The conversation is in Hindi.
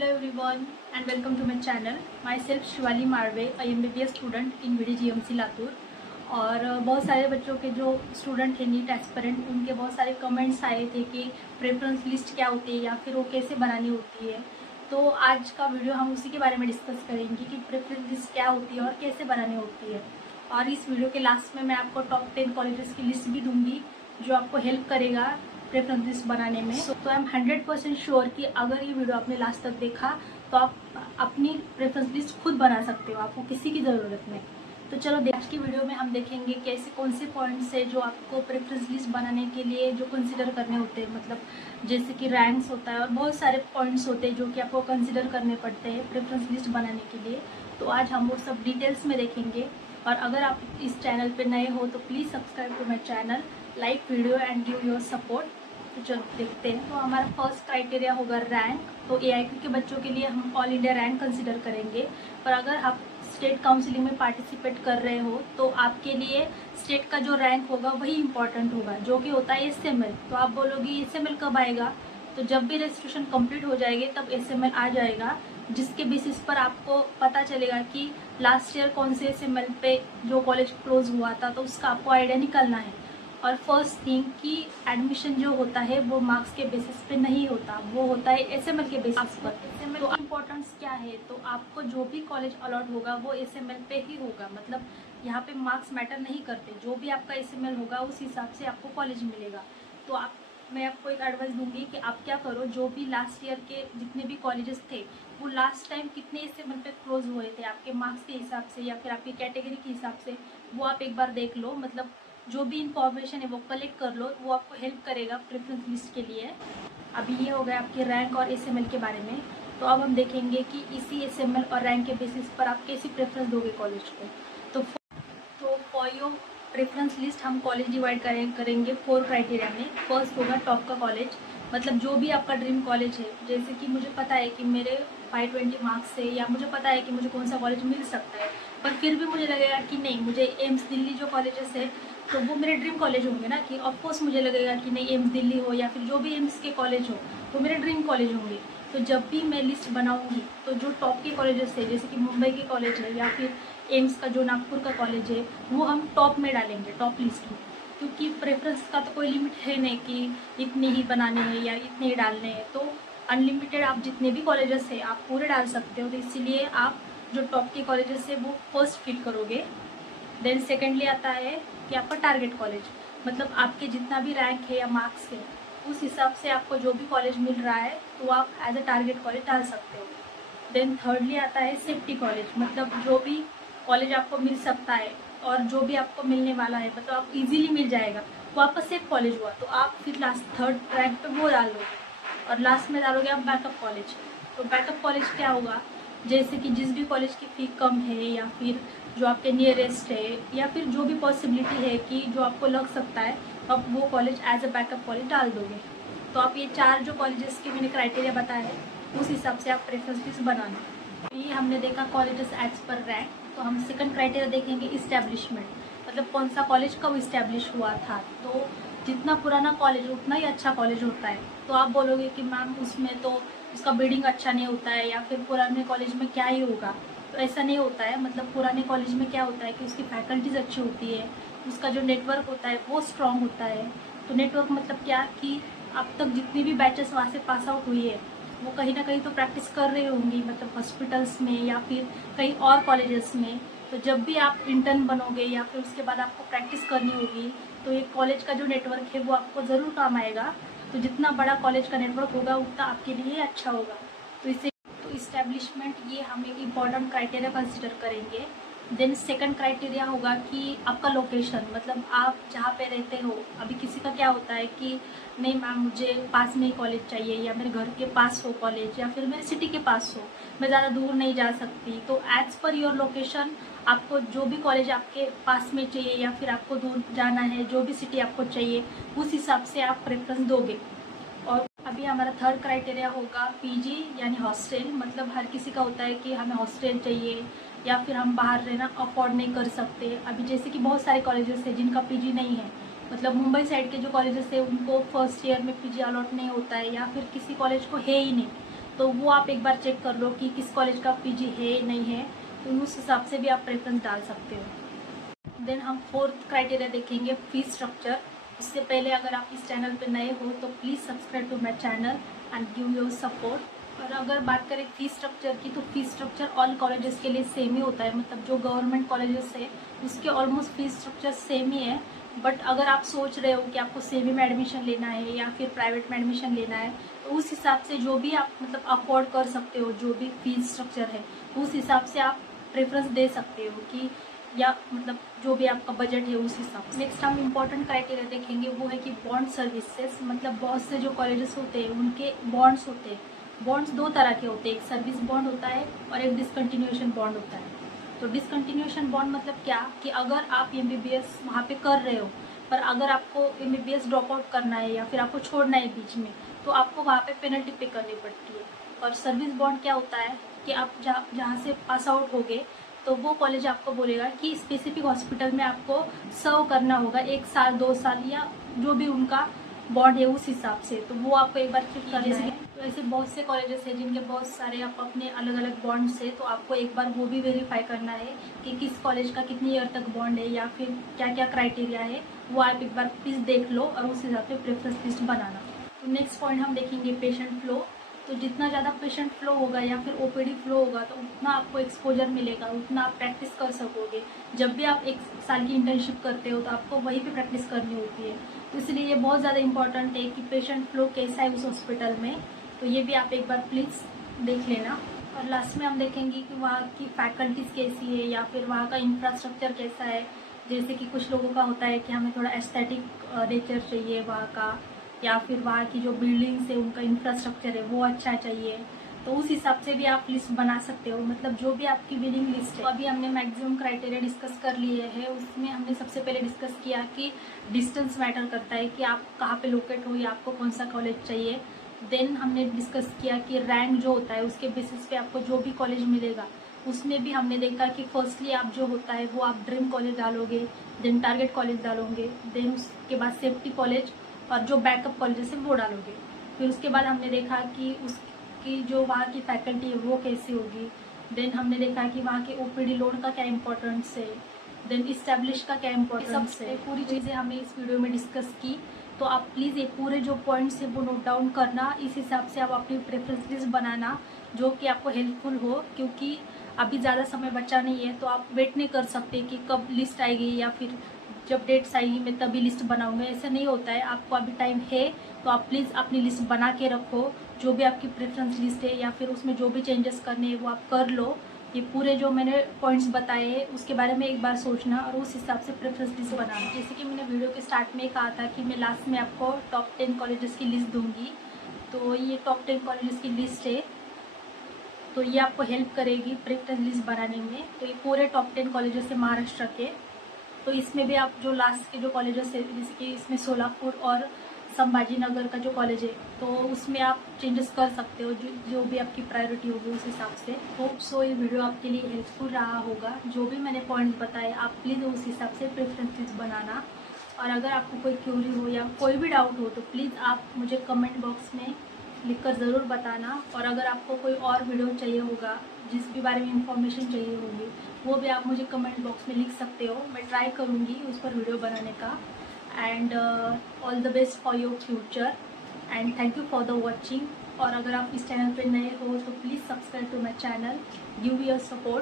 Hello everyone and welcome to my channel. Myself Shivali Marve, I am MBBS student in VDGMC Latur. और बहुत सारे बच्चों के जो स्टूडेंट हैं नीट एस्पिरेंट, उनके बहुत सारे कमेंट्स आए थे कि प्रेफरेंस लिस्ट क्या होती है या फिर वो कैसे बनानी होती है। तो आज का वीडियो हम उसी के बारे में डिस्कस करेंगे कि प्रेफरेंस लिस्ट क्या होती है और कैसे बनानी होती है। और इस वीडियो के लास्ट में मैं आपको टॉप 10 कॉलेजेस की लिस्ट भी दूंगी जो आपको हेल्प करेगा प्रेफरेंस लिस्ट बनाने में। तो आई एम 100% श्योर कि अगर ये वीडियो आपने लास्ट तक देखा तो आप अपनी प्रेफरेंस लिस्ट खुद बना सकते हो, आपको किसी की ज़रूरत नहीं। तो चलो आज की वीडियो में हम देखेंगे कि ऐसे कौन से पॉइंट्स है जो आपको प्रेफरेंस लिस्ट बनाने के लिए जो कंसिडर करने होते हैं, मतलब जैसे कि रैंक्स होता है और बहुत सारे पॉइंट्स होते हैं जो कि आपको कंसिडर करने पड़ते हैं प्रेफरेंस लिस्ट बनाने के लिए। तो आज हम वो सब डिटेल्स में देखेंगे। और अगर आप इस चैनल पे नए हो तो please subscribe to my channel, like video and give your support. तो चलो देखते हैं। तो हमारा फर्स्ट क्राइटेरिया होगा रैंक। तो एआईक्यू के बच्चों के लिए हम ऑल इंडिया रैंक कंसिडर करेंगे। पर अगर आप स्टेट काउंसिलिंग में पार्टिसिपेट कर रहे हो तो आपके लिए स्टेट का जो रैंक होगा वही इम्पॉर्टेंट होगा, जो कि होता है एसएमएल। तो आप बोलोगे एसएमएल कब आएगा? तो जब भी रजिस्ट्रेशन कंप्लीट हो जाएगी तब एसएमएल आ जाएगा, जिसके बेसिस पर आपको पता चलेगा कि लास्ट ईयर कौन से एसएमएल पे जो कॉलेज क्लोज हुआ था, तो उसका आपको आइडिया निकालना है। और फर्स्ट थिंग कि एडमिशन जो होता है वो मार्क्स के बेसिस पे नहीं होता, वो होता है एसएमएल के बेसिस पर। एसएमएल का इम्पोर्टेंस क्या है? तो आपको जो भी कॉलेज अलॉट होगा वो एसएमएल पे ही होगा, मतलब यहाँ पे मार्क्स मैटर नहीं करते। जो भी आपका एसएमएल होगा उस हिसाब से आपको कॉलेज मिलेगा। तो मैं आपको एक एडवाइस दूंगी कि आप क्या करो, जो भी लास्ट ईयर के जितने भी कॉलेजेस थे वो लास्ट टाइम कितने एसएमएल पे क्लोज हुए थे आपके मार्क्स के हिसाब से या फिर आपकी कैटेगरी के हिसाब से, वो आप एक बार देख लो। मतलब जो भी इंफॉर्मेशन है वो कलेक्ट कर लो, वो आपको हेल्प करेगा प्रेफरेंस लिस्ट के लिए। अभी ये हो गया आपके रैंक और एसएमएल के बारे में। तो अब हम देखेंगे कि इसी एसएमएल और रैंक के बेसिस पर आप कैसी प्रेफरेंस दोगे कॉलेज को। तो फॉर योर प्रेफरेंस लिस्ट हम कॉलेज डिवाइड करेंगे 4 क्राइटेरिया में। फर्स्ट होगा टॉप का कॉलेज, मतलब जो भी आपका ड्रीम कॉलेज है। जैसे कि मुझे पता है कि मेरे 520 मार्क्स से, या मुझे पता है कि मुझे कौन सा कॉलेज मिल सकता है, पर फिर भी मुझे लगेगा कि नहीं, मुझे एम्स दिल्ली जो कॉलेजेस है तो वो मेरे ड्रीम कॉलेज होंगे ना। कि ऑफकोर्स मुझे लगेगा कि नहीं, एम्स दिल्ली हो या फिर जो भी एम्स के कॉलेज हो वो मेरे ड्रीम कॉलेज होंगे। तो जब भी मैं लिस्ट बनाऊंगी तो जो टॉप के कॉलेजेस है, जैसे कि मुंबई के कॉलेज है या फिर एम्स का जो नागपुर का कॉलेज है, वो हम टॉप में डालेंगे, टॉप लिस्ट में। क्योंकि प्रेफरेंस का तो कोई लिमिट है नहीं कि इतने ही बनाने हैं या इतने ही डालने हैं। तो अनलिमिटेड आप जितने भी कॉलेजेस हैं आप पूरे डाल सकते हो। तो इसीलिए आप जो टॉप के कॉलेजेस है वो फर्स्ट फिल करोगे। देन सेकेंडली आता है कि आपका टारगेट कॉलेज, मतलब आपके जितना भी रैंक है या मार्क्स है उस हिसाब से आपको जो भी कॉलेज मिल रहा है तो आप एज अ टारगेट कॉलेज डाल सकते हो। देन थर्डली आता है सेफ्टी कॉलेज, मतलब जो भी कॉलेज आपको मिल सकता है और जो भी आपको मिलने वाला है, मतलब आप इजीली मिल जाएगा, वो आपका सेफ कॉलेज हुआ, तो आप फिर लास्ट थर्ड रैंक पे वो डाल दोगे। और लास्ट में डालोगे आप बैकअप कॉलेज। तो बैकअप कॉलेज क्या होगा? जैसे कि जिस भी कॉलेज की फ़ी कम है या फिर जो आपके नियरेस्ट है या फिर जो भी पॉसिबिलिटी है कि जो आपको लग सकता है, तो आप वो college as a backup college डाल दोगे। तो आप ये 4 जो कॉलेजेस के मैंने क्राइटेरिया बताया है उस हिसाब से आप प्रेफरेंस लिस्ट बनाना। ये हमने देखा कॉलेजेस एज पर रैंक। तो हम सेकंड क्राइटेरिया देखेंगे इस्टेब्लिशमेंट, मतलब कौन सा कॉलेज कब इस्टेब्लिश हुआ था। तो जितना पुराना कॉलेज उतना ही अच्छा कॉलेज होता है। तो आप बोलोगे कि मैम उसमें तो उसका बिल्डिंग अच्छा नहीं होता है या फिर पुराने कॉलेज में क्या ही होगा। तो ऐसा नहीं होता है। मतलब पुराने कॉलेज में क्या होता है कि उसकी फैकल्टीज़ अच्छी होती है, उसका जो नेटवर्क होता है वो स्ट्रॉन्ग होता है। तो नेटवर्क मतलब क्या कि अब तक जितनी भी बैचेस वहाँ से पास आउट हुई है वो कहीं ना कहीं तो प्रैक्टिस कर रही होंगी, मतलब हॉस्पिटल्स में या फिर कहीं और कॉलेजेस में। तो जब भी आप इंटर्न बनोगे या फिर उसके बाद आपको प्रैक्टिस करनी होगी तो ये कॉलेज का जो नेटवर्क है वो आपको ज़रूर काम आएगा। तो जितना बड़ा कॉलेज का नेटवर्क होगा उतना आपके लिए अच्छा होगा। तो इस्टेब्लिशमेंट ये हम एक इम्पॉर्टेंट क्राइटेरिया कंसिडर करेंगे। देन सेकंड क्राइटेरिया होगा कि आपका लोकेशन, मतलब आप जहाँ पे रहते हो। अभी किसी का क्या होता है कि नहीं मैम मुझे पास में ही कॉलेज चाहिए, या मेरे घर के पास हो कॉलेज, या फिर मेरे सिटी के पास हो, मैं ज़्यादा दूर नहीं जा सकती। तो एज पर योर लोकेशन आपको जो भी कॉलेज आपके पास में चाहिए या फिर आपको दूर जाना है, जो भी सिटी आपको चाहिए उस हिसाब से आप प्रेफरेंस दोगे। और अभी हमारा थर्ड क्राइटेरिया होगा पीजी यानी हॉस्टल, मतलब हर किसी का होता है कि हमें हॉस्टल चाहिए या फिर हम बाहर रहना अफोर्ड नहीं कर सकते। अभी जैसे कि बहुत सारे कॉलेजेस हैं जिनका पीजी नहीं है, मतलब मुंबई साइड के जो कॉलेजेस है उनको फर्स्ट ईयर में पीजी अलॉट नहीं होता है या फिर किसी कॉलेज को है ही नहीं। तो वो आप एक बार चेक कर लो कि किस कॉलेज का पीजी है नहीं है, तो उस हिसाब से भी आप प्रेफरेंस डाल सकते हो। देन हम फोर्थ क्राइटेरिया देखेंगे, फीस स्ट्रक्चर। उससे पहले अगर आप इस चैनल पर नए हो तो please subscribe to my channel and give your support. और अगर बात करें फीस स्ट्रक्चर की, तो फीस स्ट्रक्चर ऑल कॉलेजेस के लिए सेम ही होता है, मतलब जो गवर्नमेंट कॉलेजेस है उसके ऑलमोस्ट फीस स्ट्रक्चर सेम ही है। बट अगर आप सोच रहे हो कि आपको सेमी में एडमिशन लेना है या फिर प्राइवेट में एडमिशन लेना है, तो उस हिसाब से जो भी आप मतलब अफोर्ड कर सकते हो, जो भी फीस स्ट्रक्चर है उस हिसाब से आप प्रेफरेंस दे सकते हो कि, या मतलब जो भी आपका बजट है उस हिसाब से। नेक्स्ट हम इम्पोर्टेंट क्राइटेरिया देखेंगे, वो है कि बॉन्ड सर्विसेज। मतलब बहुत से जो कॉलेजेस होते हैं उनके बॉन्ड्स होते हैं। बॉन्ड्स दो तरह के होते हैं, एक सर्विस बॉन्ड होता है और एक डिसकंटिन्यूएशन बॉन्ड होता है। तो डिसकंटिन्यूएशन बॉन्ड मतलब क्या, कि अगर आप एमबीबीएस वहाँ पे कर रहे हो, पर अगर आपको एमबीबीएस ड्रॉप आउट करना है या फिर आपको छोड़ना है बीच में, तो आपको वहाँ पे पेनल्टी पे करनी पड़ती है। और सर्विस बॉन्ड क्या होता है कि आप जहाँ से पास आउट हो गए, तो वो कॉलेज आपको बोलेगा कि स्पेसिफिक हॉस्पिटल में आपको सर्व करना होगा 1 साल 2 साल या जो भी उनका बॉन्ड है उस हिसाब से। तो वो आपको एक बार चेक करना है। तो ऐसे बहुत से कॉलेजेस हैं जिनके बहुत सारे आप अपने अलग अलग बॉन्ड्स है, तो आपको एक बार वो भी वेरीफाई करना है कि किस कॉलेज का कितनी ईयर तक बॉन्ड है या फिर क्या क्या क्राइटेरिया है, वो आप एक बार प्लीज़ देख लो और उस हिसाब से प्रेफरेंस लिस्ट बनाना। तो नेक्स्ट पॉइंट हम देखेंगे पेशेंट फ्लो। तो जितना ज़्यादा पेशेंट फ्लो होगा या फिर ओपीडी फ्लो होगा, तो उतना आपको एक्सपोजर मिलेगा, उतना आप प्रैक्टिस कर सकोगे। जब भी आप 1 साल की इंटर्नशिप करते हो तो आपको वहीं पे प्रैक्टिस करनी होती है, तो इसलिए ये बहुत ज़्यादा इंपॉर्टेंट है कि पेशेंट फ्लो कैसा है उस हॉस्पिटल में। तो ये भी आप एक बार प्लीज़ देख लेना। और लास्ट में हम देखेंगे कि वहाँ की फैकल्टीज़ कैसी है या फिर वहाँ का इंफ्रास्ट्रक्चर कैसा है। जैसे कि कुछ लोगों का होता है कि हमें थोड़ा एस्थेटिक नेचर चाहिए वहाँ का, या फिर वहाँ की जो बिल्डिंग्स है उनका इंफ्रास्ट्रक्चर है वो अच्छा चाहिए, तो उस हिसाब से भी आप लिस्ट बना सकते हो। मतलब जो भी आपकी बिलिंग लिस्ट है। अभी हमने मैक्सिमम क्राइटेरिया डिस्कस कर लिए हैं। उसमें हमने सबसे पहले डिस्कस किया कि डिस्टेंस मैटर करता है, कि आप कहाँ पे लोकेट हो या आपको कौन सा कॉलेज चाहिए। देन हमने डिस्कस किया कि रैंक जो होता है उसके बेसिस पे आपको जो भी कॉलेज मिलेगा, उसमें भी हमने देखा कि फर्स्टली आप जो होता है वो आप ड्रीम कॉलेज डालोगे, देन टारगेट कॉलेज डालोगे, देन उसके बाद सेफ्टी कॉलेज और जो बैकअप कॉलेजेस है वो डालोगे। फिर उसके बाद हमने देखा कि उसकी जो वहाँ की फैकल्टी है वो कैसी होगी। देन हमने देखा कि वहाँ के ओपीडी लोड का क्या इंपॉर्टेंस है, देन इस्टेब्लिश का क्या इंपॉर्टेंस है। पूरी चीज़ें हमने इस वीडियो में डिस्कस की। तो आप प्लीज़ ये पूरे जो पॉइंट्स है वो नोट डाउन करना, इस हिसाब से आप अपनी प्रेफरेंस लिस्ट बनाना जो कि आपको हेल्पफुल हो। क्योंकि अभी ज़्यादा समय बचा नहीं है, तो आप वेट नहीं कर सकते कि कब लिस्ट आएगी या फिर जब डेट्स आएगी मैं तभी लिस्ट बनाऊंगा, ऐसा नहीं होता है। आपको अभी टाइम है, तो आप प्लीज़ अपनी लिस्ट बना के रखो। जो भी आपकी प्रेफरेंस लिस्ट है या फिर उसमें जो भी चेंजेस करने हैं वो आप कर लो। ये पूरे जो मैंने पॉइंट्स बताए हैं उसके बारे में एक बार सोचना और उस हिसाब से प्रेफरेंस लिस्ट बनाना। जैसे कि मैंने वीडियो के स्टार्ट में कहा था कि मैं लास्ट में आपको टॉप 10 कॉलेजेस की लिस्ट दूंगी। तो ये टॉप 10 कॉलेजेस की लिस्ट है, तो ये आपको हेल्प करेगी प्रेफरेंस लिस्ट बनाने में। तो ये पूरे टॉप 10 कॉलेजेस है महाराष्ट्र के। तो इसमें भी आप जो लास्ट के जो कॉलेजेस है, जैसे कि इसमें सोलापुर और संभाजी नगर का जो कॉलेज है, तो उसमें आप चेंजेस कर सकते हो, जो भी आपकी प्रायोरिटी होगी उस हिसाब से। होप सो ये वीडियो आपके लिए हेल्पफुल रहा होगा। जो भी मैंने पॉइंट्स बताए आप प्लीज़ उस हिसाब से प्रेफरेंस लिस्ट बनाना। और अगर आपको कोई क्यूरी हो या कोई भी डाउट हो तो प्लीज़ आप मुझे कमेंट बॉक्स में लिखकर ज़रूर बताना। और अगर आपको कोई और वीडियो चाहिए होगा, जिस भी बारे में इंफॉर्मेशन चाहिए होगी, वो भी आप मुझे कमेंट बॉक्स में लिख सकते हो। मैं ट्राई करूँगी उस पर वीडियो बनाने का। And all the best for your future and thank you for the watching. और अगर आप इस चैनल पर नए हो तो please subscribe to my channel, give your support.